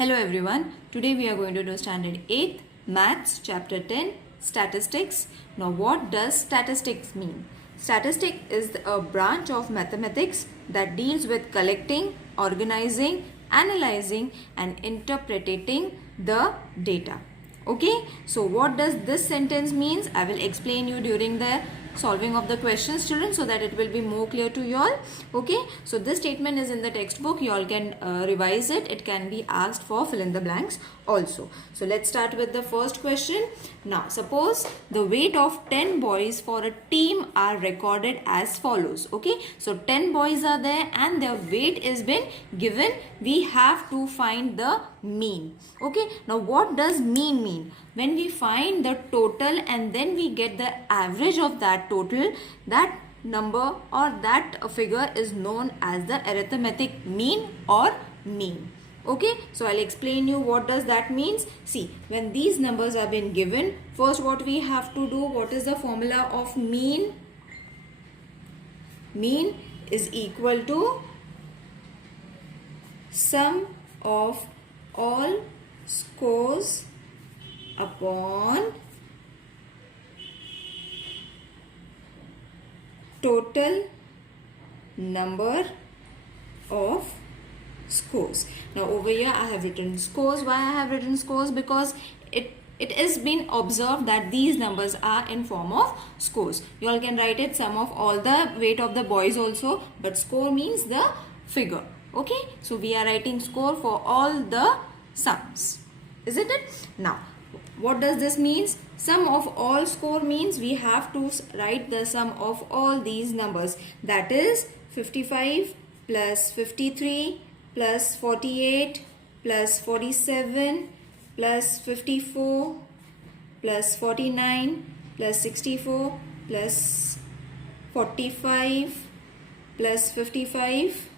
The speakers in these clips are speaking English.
Hello everyone, today we are going to do standard 8th maths chapter 10 statistics. Now what does statistics mean? Statistic is a branch of mathematics that deals with collecting, organizing, analyzing and interpreting the data. Okay, so what does this sentence means? I will explain you during the solving of the questions, children, so that it will be more clear to you all. Okay, so this statement is in the textbook. You all can revise it. It can be asked for fill in the blanks also. So let's start with the first question. Now suppose the weight of 10 boys for a team are recorded as follows. Okay, so 10 boys are there and their weight is been given. We have to find the mean. Okay, now what does mean? When we find the total and then we get the average of that total, that number or that figure is known as the arithmetic mean or mean. Okay, so I'll explain you what does that means. See, when these numbers are been given, first what we have to do, what is the formula of mean? Mean is equal to sum of all scores upon total number of scores. Now over here I have written scores. Why I have written scores? Because it is been observed that these numbers are in form of scores. You all can write it sum of all the weight of the boys also, but score means the figure. Okay, so we are writing score for all the sums, isn't it? Now what does this means? Sum of all score means we have to write the sum of all these numbers, that is 55 plus 53 plus 48 plus 47 plus 54 plus 49 plus 64 plus 45 plus 55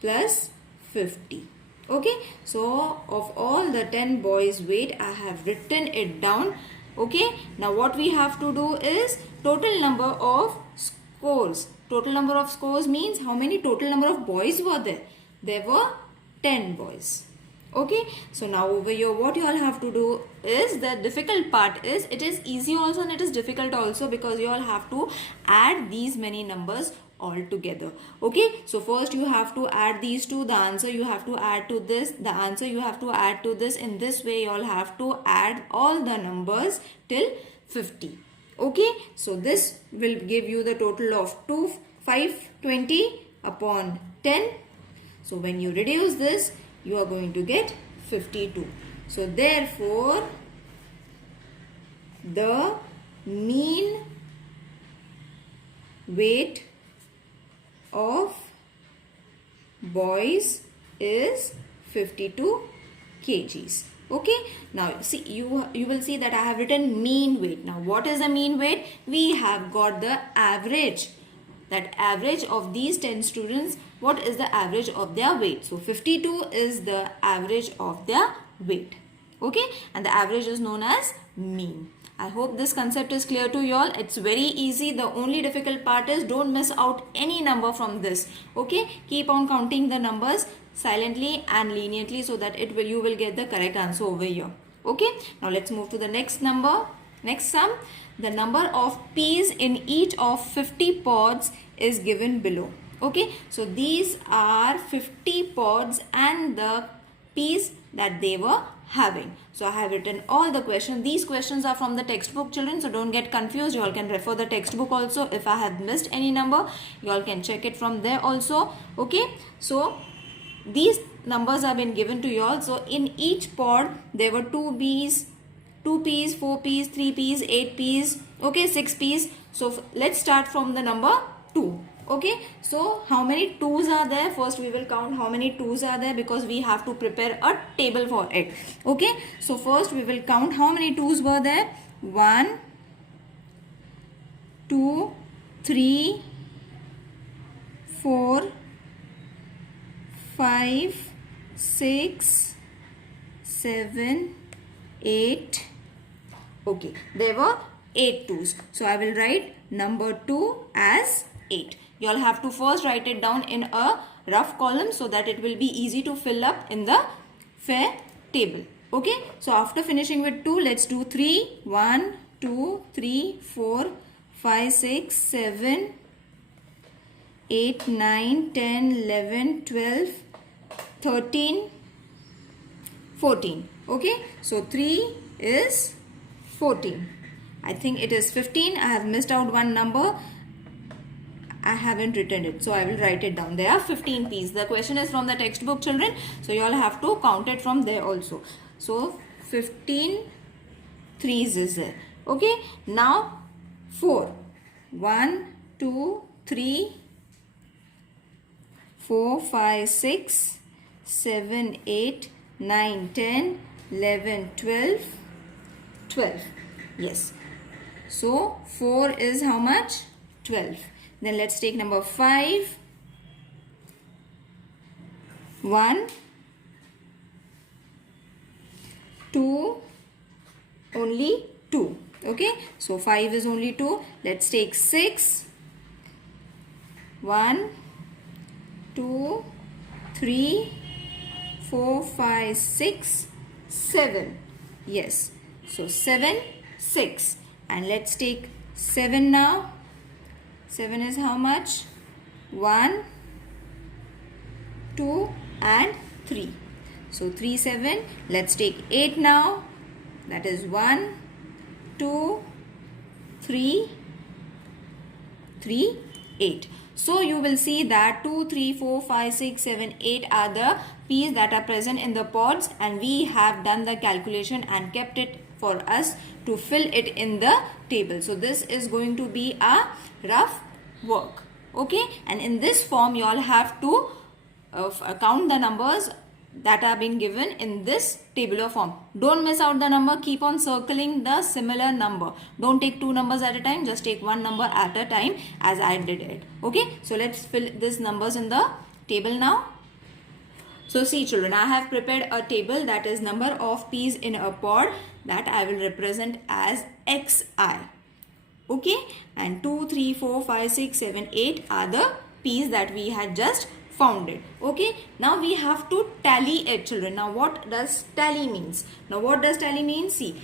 plus 50. Okay, so of all the 10 boys weight I have written it down. Okay, now what we have to do is total number of scores. Total number of scores means how many total number of boys were there? There were 10 boys. Okay, so now over here what you all have to do is, the difficult part is, it is easy also and it is difficult also, because you all have to add these many numbers all together. Okay, so first you have to add these two, the answer you have to add to this, the answer you have to add to this. In this way you all have to add all the numbers till 50. Okay, so this will give you the total of 520 upon 10. So when you reduce this, you are going to get 52. So therefore the mean weight of boys is 52 kgs. Okay, now see, you will see that I have written mean weight. Now what is the mean weight? We have got the average, that average of these 10 students, what is the average of their weight? So 52 is the average of their weight. Okay, and the average is known as mean. I hope this concept is clear to you all. It's very easy. The only difficult part is don't miss out any number from this. Okay, keep on counting the numbers silently and leniently so that you will get the correct answer over here. Okay, now let's move to the next number. Next sum, the number of peas in each of 50 pods is given below. Okay, so these are 50 pods and the peas that they were having. So I have written all the questions. These questions are from the textbook, children, so don't get confused. You all can refer the textbook also. If I have missed any number, you all can check it from there also. Okay, so these numbers have been given to you all. So in each pod there were 2 peas, 4 peas, 3 peas, 8 peas, okay, 6 peas. So let's start from the number 2. Okay, so how many 2's are there? First we will count how many 2's are there, because we have to prepare a table for it. Okay, so first we will count how many 2's were there. 1, 2, 3, 4, 5, 6, 7, 8. Okay, there were 8 2's. So I will write number 2 as 8. You all have to first write it down in a rough column so that it will be easy to fill up in the fair table. Okay, so after finishing with 2, let's do 3. 1, 2, 3, 4, 5, 6, 7, 8, 9, 10, 11, 12, 13, 14. Okay, so 3 is 14. I think it is 15. I have missed out one number. I haven't written it, so I will write it down. There are 15 P's. The question is from the textbook, children, so you all have to count it from there also. So 15 threes is there. Okay, now 4. 1, 2, 3, 4, 5, 6, 7, 8, 9, 10, 11, 12, 12. Yes. So 4 is how much? 12. Then let's take number 5. 1, 2, only 2. Okay, so 5 is only 2. Let's take 6. 1, 2, 3, 4, 5, 6, 7. Yes, so 7, 6. And let's take 7 now. 7 is how much? 1, 2 and 3. So 3, 7. Let's take 8 now. That is 1, 2, 3, 3, 8. So you will see that 2, 3, 4, 5, 6, 7, 8 are the P's that are present in the pods, and we have done the calculation and kept it for us to fill it in the table. So this is going to be a rough work. Okay, and in this form you all have to count the numbers that are being given in this tabular form. Don't miss out the number. Keep on circling the similar number. Don't take 2 numbers at a time. Just take 1 number at a time, as I did it. Okay, so let's fill these numbers in the table now. So see children, I have prepared a table that is number of P's in a pod that I will represent as Xi. Okay, and 2, 3, 4, 5, 6, 7, 8 are the P's that we had just found it. Okay, now we have to tally it, children. Now what does tally means? Now what does tally mean? See,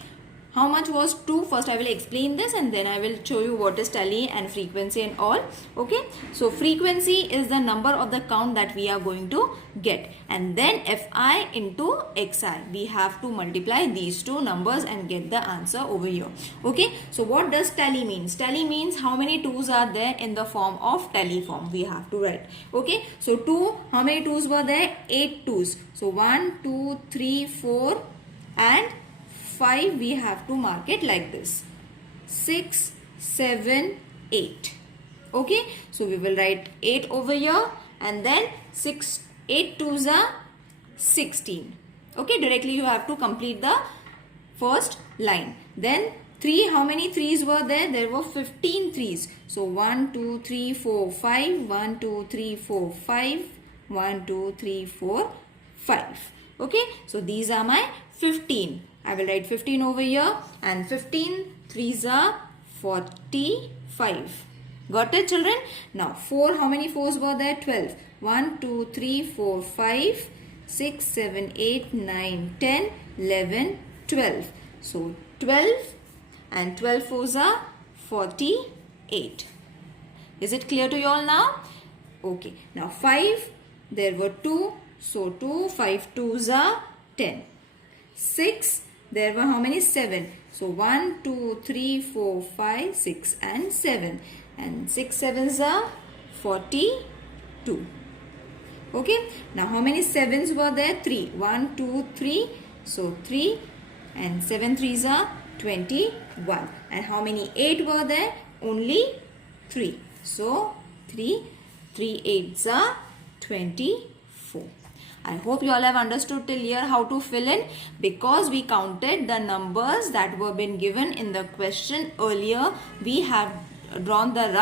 how much was 2? First I will explain this and then I will show you what is tally and frequency and all. Okay, so frequency is the number of the count that we are going to get, and then Fi into Xi. We have to multiply these two numbers and get the answer over here. Okay, so what does tally means? Tally means how many 2's are there in the form of tally form. We have to write. Okay, so 2, how many 2's were there? 8 2's. So 1, 2, 3, 4 and 5 we have to mark it like this. 6, 7, 8. Okay, so we will write 8 over here, and then 8 2's are 16. Okay, directly you have to complete the first line. Then 3, how many 3's were there? There were 15 3's. So 1, 2, 3, 4, 5. 1, 2, 3, 4, 5. 1, 2, 3, 4, 5. Okay, so these are my 15. I will write 15 over here, and 15 3's are 45. Got it, children? Now 4, how many 4's were there? 12. 1, 2, 3, 4, 5, 6, 7, 8, 9, 10, 11, 12. So 12 and 12 4's are 48. Is it clear to you all now? Okay. Now 5, there were 2. So 2, 5 2's are 10. 6, there were how many? 7. So 1, 2, 3, 4, 5, 6 and 7. And 6 7's are 42. Okay. Now how many 7's were there? 3. 1, 2, 3. So 3 and 7 3's are 21. And how many 8 were there? Only 3. So 3 8's are 24. I hope you all have understood till here how to fill in, because we counted the numbers that were been given in the question earlier. We have drawn the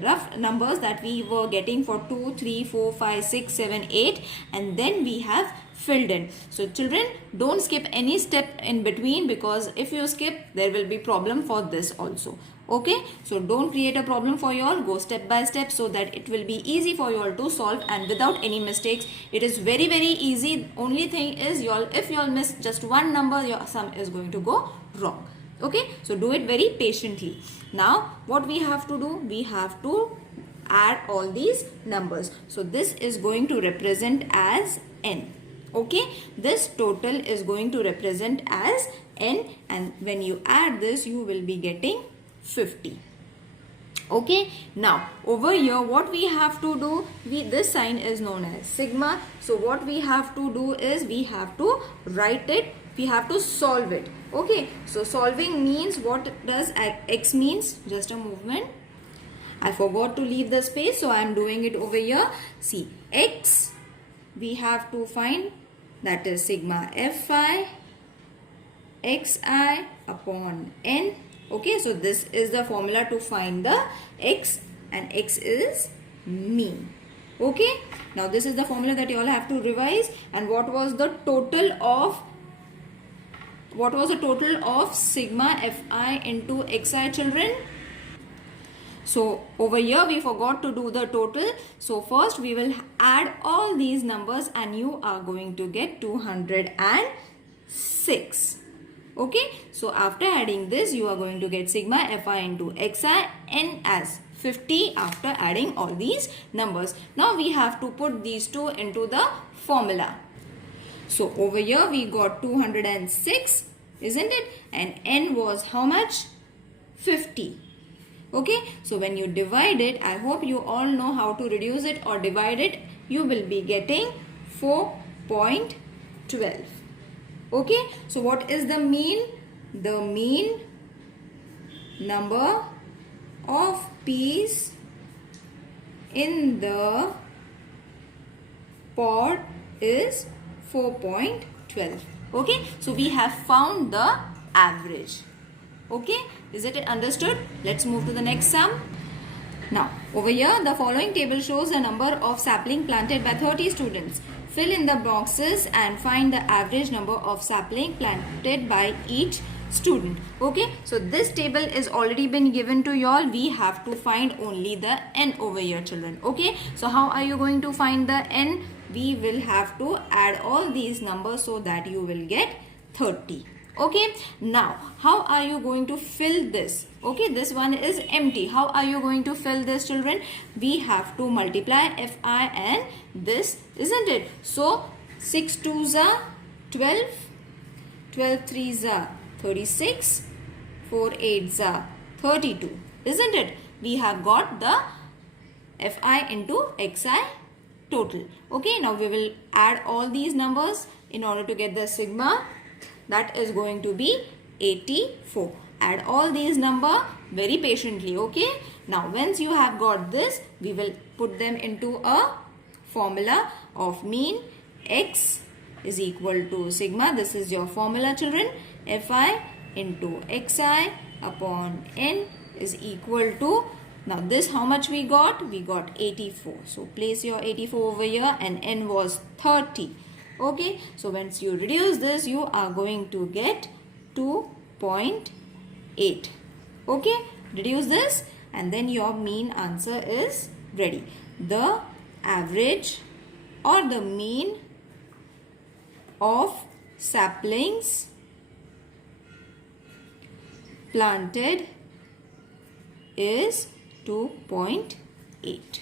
rough numbers that we were getting for 2, 3, 4, 5, 6, 7, 8, and then we have filled in. So children, don't skip any step in between, because if you skip, there will be problem for this also. Okay, so don't create a problem for you all. Go step by step so that it will be easy for you all to solve and without any mistakes. It is very easy. Only thing is you all, if you all miss just one number, your sum is going to go wrong. Okay, so do it very patiently. Now what we have to do, we have to add all these numbers. So this is going to represent as n. Okay, this total is going to represent as n, and when you add this you will be getting 50. Okay, now over here what we have to do, this sign is known as sigma. So what we have to do is we have to write it, we have to solve it. Okay, so solving means, what does x means? Just a movement. I forgot to leave the space, so I am doing it over here. See, x we have to find, that is sigma fi xi upon n. Okay, so this is the formula to find the x, and x is mean. Okay, now this is the formula that you all have to revise. And what was the total of sigma fi into xi, children? So over here we forgot to do the total. So first we will add all these numbers and you are going to get 206. Okay, so after adding this you are going to get sigma fi into xi, n as 50 after adding all these numbers. Now we have to put these two into the formula. So over here we got 206, isn't it? And n was how much? 50. Okay, so when you divide it, I hope you all know how to reduce it or divide it. You will be getting 4.12. Okay, so what is the mean? The mean number of peas in the pod is 4.12. Okay, so we have found the average. Okay, is it understood? Let's move to the next sum. Now, over here, the following table shows the number of sapling planted by 30 students. Fill in the boxes and find the average number of sapling planted by each student. Okay, so this table is already been given to y'all. We have to find only the n over here, children. Okay, so how are you going to find the n? We will have to add all these numbers so that you will get 30. Okay, now how are you going to fill this? Okay, this one is empty. How are you going to fill this, children? We have to multiply fi and this, isn't it? So 6 2s are 12, 12 3s are 36, 4 8s are 32, isn't it? We have got the fi into xi total. Okay, now we will add all these numbers in order to get the sigma. That is going to be 84. Add all these numbers very patiently. Okay, now once you have got this, we will put them into a formula of mean. X is equal to sigma, this is your formula, children, fi into xi upon n is equal to, now this how much we got? We got 84. So place your 84 over here, and n was 30. Okay, so once you reduce this, you are going to get 2.8. Okay, reduce this and then your mean answer is ready. The average or the mean of saplings planted is 2.8.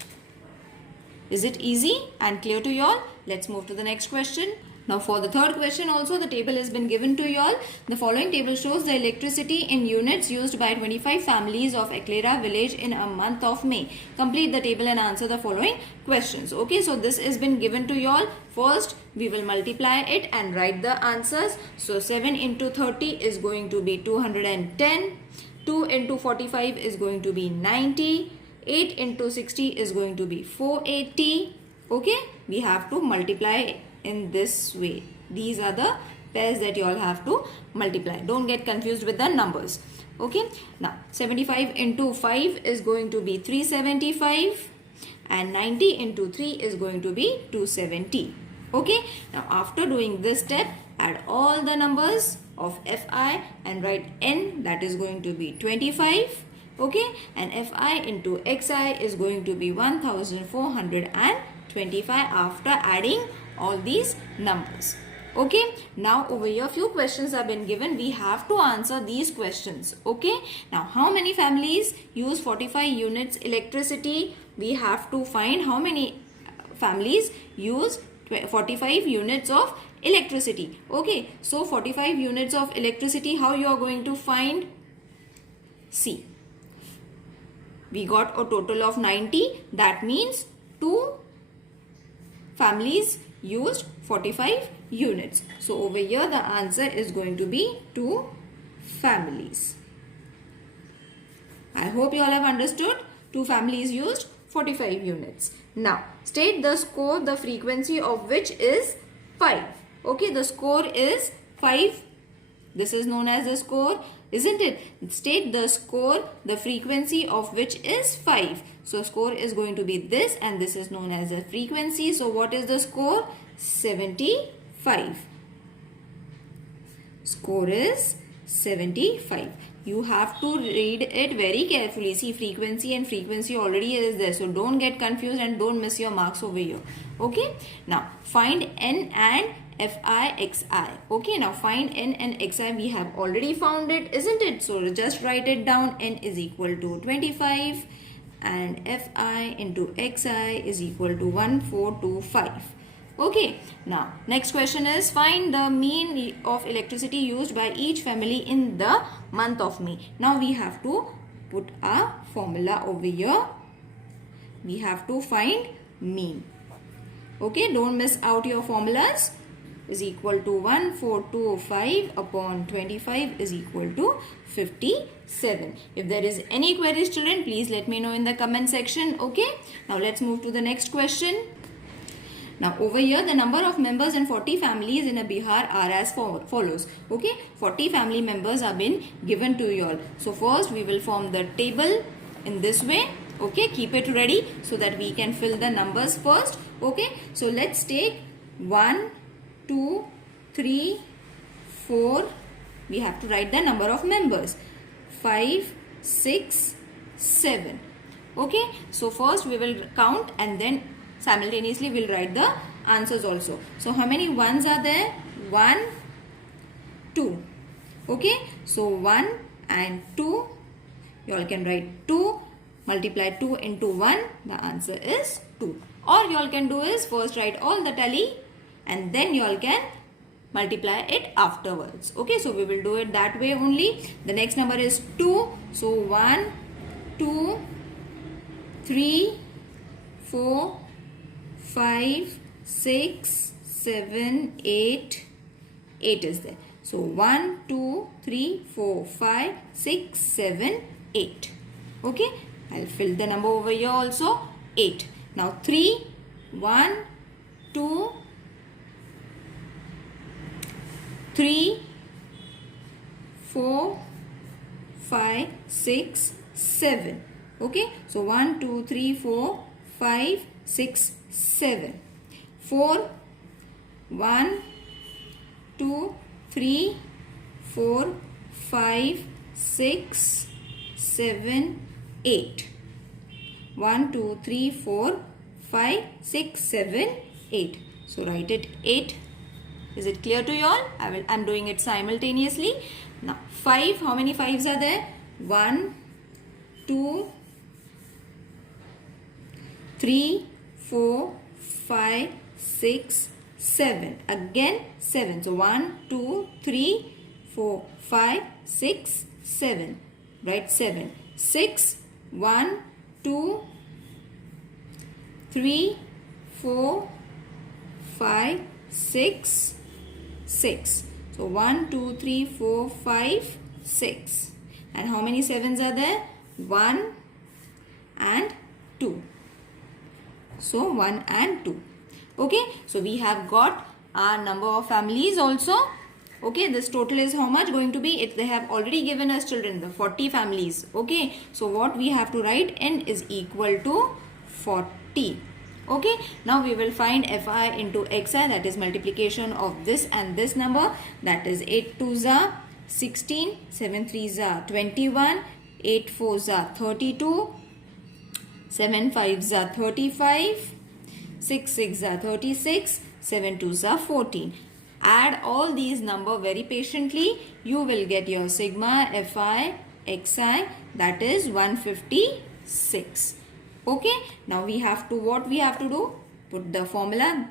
Is it easy and clear to you all? Let's move to the next question. Now for the third question also, the table has been given to you all. The following table shows the electricity in units used by 25 families of Eclaira village in a month of May. Complete the table and answer the following questions. Okay, so this has been given to you all. First, we will multiply it and write the answers. So 7 into 30 is going to be 210. 2 into 45 is going to be 90. 8 into 60 is going to be 480. Okay, we have to multiply in this way. These are the pairs that you all have to multiply. Don't get confused with the numbers. Okay, now 75 into 5 is going to be 375 and 90 into 3 is going to be 270. Okay, now after doing this step, add all the numbers of fi and write n, that is going to be 25 Okay, and fi into xi is going to be 1425 after adding all these numbers. Okay, now over here few questions have been given. We have to answer these questions. Okay, now how many families use 45 units electricity? We have to find how many families use 45 units of electricity. Okay, so 45 units of electricity, how you are going to find? See, we got a total of 90. That means 2 families used 45 units. So over here the answer is going to be 2 families. I hope you all have understood. 2 families used 45 units. Now state the score, the frequency of which is 5. Okay, the score is 5. This is known as the score, isn't it? State the score, the frequency of which is 5. So score is going to be this, and this is known as the frequency. So what is the score? 75. Score is 75. You have to read it very carefully. See, frequency and frequency already is there. So don't get confused and don't miss your marks over here. Okay. Now find n and fi xi. Okay, now find n and xi. We have already found it, isn't it? So just write it down. N is equal to 25 and fi into xi is equal to 1425. Okay, now next question is find the mean of electricity used by each family in the month of May. Now we have to put a formula over here. We have to find mean. Okay, don't miss out your formulas. Is equal to 1425 upon 25 is equal to 57. If there is any queries, children, please let me know in the comment section. Okay, now let's move to the next question. Now over here the number of members in 40 families in a Bihar are as follows. Okay, 40 family members have been given to you all. So first we will form the table in this way. Okay, keep it ready so that we can fill the numbers first. Okay, so let's take 1, 2, 3, 4. We have to write the number of members. 5, 6, 7. Okay, so first we will count and then simultaneously we'll write the answers also. So how many ones are there? 1, 2. Okay, so 1 and 2. You all can write 2. Multiply 2 into 1. The answer is 2. Or you all can do is first write all the tally and then you all can multiply it afterwards. Okay, so we will do it that way only. The next number is 2. So 1, 2, 3, 4, 5, 6, 7, 8. 8 is there. So 1, 2, 3, 4, 5, 6, 7, 8. Okay, I'll fill the number over here also. 8. Now 3, 1, 2, 3, 4, 5, 6, 7. Okay, so 1, 2, 3, 4, 5, 6, 7. 4, 1, 2, 3, 4, 5, 6, 7, 8. 1, 2, 3, 4, 5, 6, 7, 8. So write it 8. Is it clear to you all? I'm doing it simultaneously. Now 5, how many 5s are there? 1, 2, 3, 4, 5, 6, 7. Again 7. So 1, 2, 3, 4, 5, 6, 7. Write 7. 6, 1, 2, 3, 4, 5, 6, 6. So 1, 2, 3, 4, 5, 6. And how many 7s are there? 1 and 2. So 1 and 2. Okay, so we have got our number of families also. Okay, this total is how much going to be? They have already given us, children, the 40 families. Okay, so what we have to write? N is equal to 40. Okay, now we will find fi into xi, that is multiplication of this and this number, that is 8 2s are 16, 7 3s are 21, 8 4s are 32, 7 5s are 35, 6 6 are 36, 7 2s are 14. Add all these number very patiently. You will get your sigma Fi Xi, that is 156. Okay. Now we have to, what we have to do? Put the formula,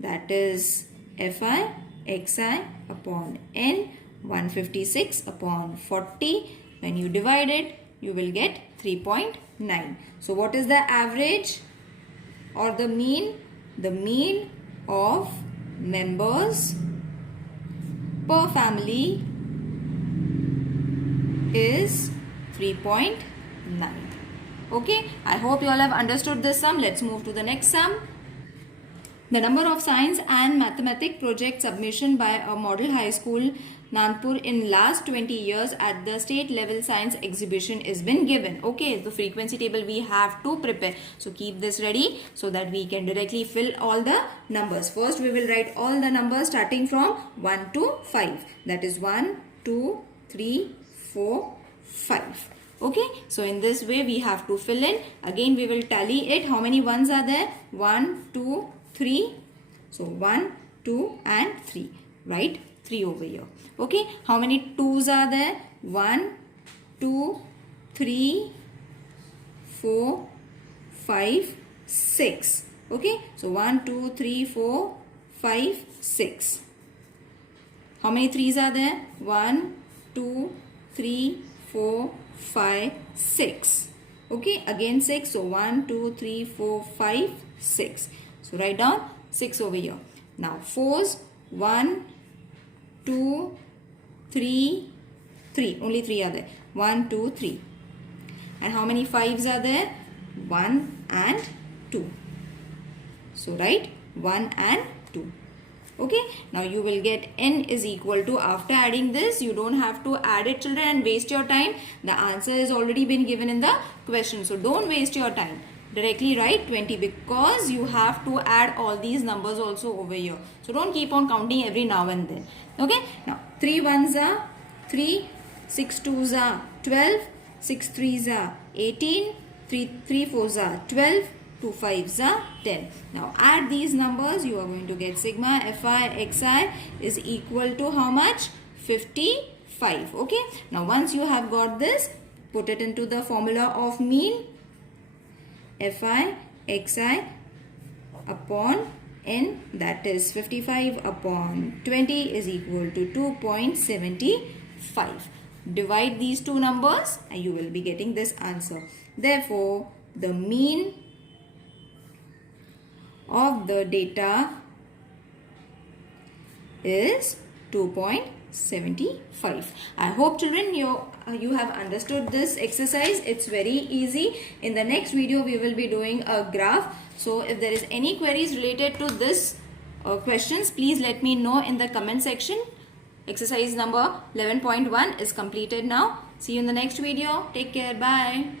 that is Fi Xi upon n, 156 upon 40. When you divide it, you will get 3.9. So what is the average or the mean? The mean of members per family is 3.9. Okay, I hope you all have understood this sum. Let's move to the next sum. The number of science and mathematics project submission by a model high school Nagpur in last 20 years at the state level science exhibition is been given. Okay, the frequency table we have to prepare. So keep this ready so that we can directly fill all the numbers. First we will write all the numbers starting from 1 to 5. That is 1, 2, 3, 4, 5. Okay, so in this way we have to fill in. Again we will tally it. How many ones are there? 1, 2, 3. So 1, 2 and 3. Right? 3 over here. Okay, how many 2s are there? 1, 2, 3, 4, 5, 6. Okay, so 1, 2, 3, 4, 5, 6. How many 3s are there? 1, 2, 3, 4, 5, 6. Okay, again 6. So 1, 2, 3, 4, 5, 6. So write down 6 over here. Now 4s, 1, 2, 3, 3. Only 3 are there. 1, 2, 3. And how many 5s are there? 1 and 2. So write 1 and 2. Okay. Now you will get n is equal to, after adding this, you don't have to add it, children, and waste your time. The answer has already been given in the question. So don't waste your time. Directly write 20 because you have to add all these numbers also over here. So don't keep on counting every now and then. Okay. Now 3 1s are 3, 6 2s are 12, 6 3s are 18, 3 4s are 12, 2 5s are 10. Now add these numbers. You are going to get sigma Fi Xi is equal to how much? 55. Okay. Now once you have got this, put it into the formula of mean. Fi Xi upon n, that is 55 upon 20 is equal to 2.75. Divide these two numbers and you will be getting this answer. Therefore, the mean of the data is 2.75. I hope, children, you have understood this exercise. It's very easy. In the next video we will be doing a graph. So if there is any queries related to this questions, please let me know in the comment section. Exercise number 11.1 is completed now. See you in the next video. Take care. Bye.